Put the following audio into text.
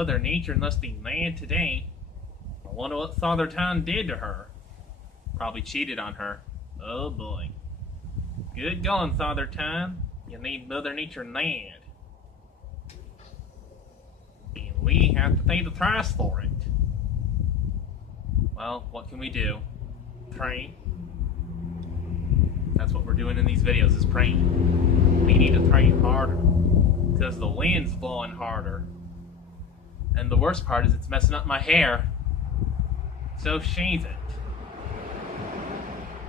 Mother Nature must be mad today. I wonder what Father Time did to her. Probably cheated on her. Oh boy. Good going, Father Time. You made Mother Nature mad. And we have to pay the price for it. Well, what can we do? Pray. That's what we're doing in these videos, is praying. We need to pray harder. Because the wind's blowing harder. And the worst part is it's messing up my hair. So shave it.